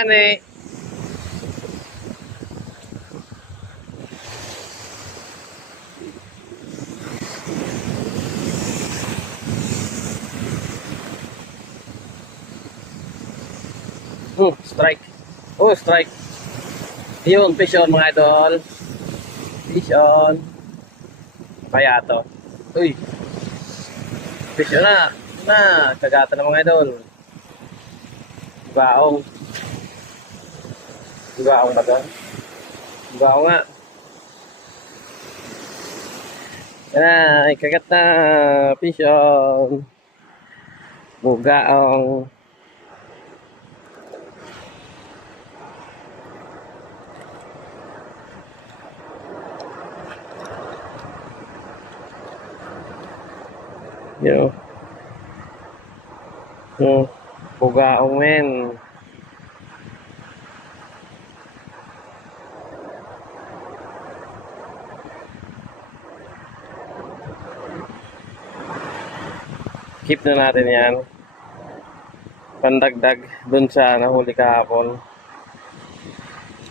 Ane. Strike. Oh, strike. Yun, fish on mga idol. Fish on. Kaya to. Uy. Fish on na. Kagata na mga idol. Baong. Baong ba to? Baong nga. Yan na, kagat na. Fish on. Bugaong. Yo. Bugaong men. Keep na natin yan. Pandagdag dun sa nahuli kahapon.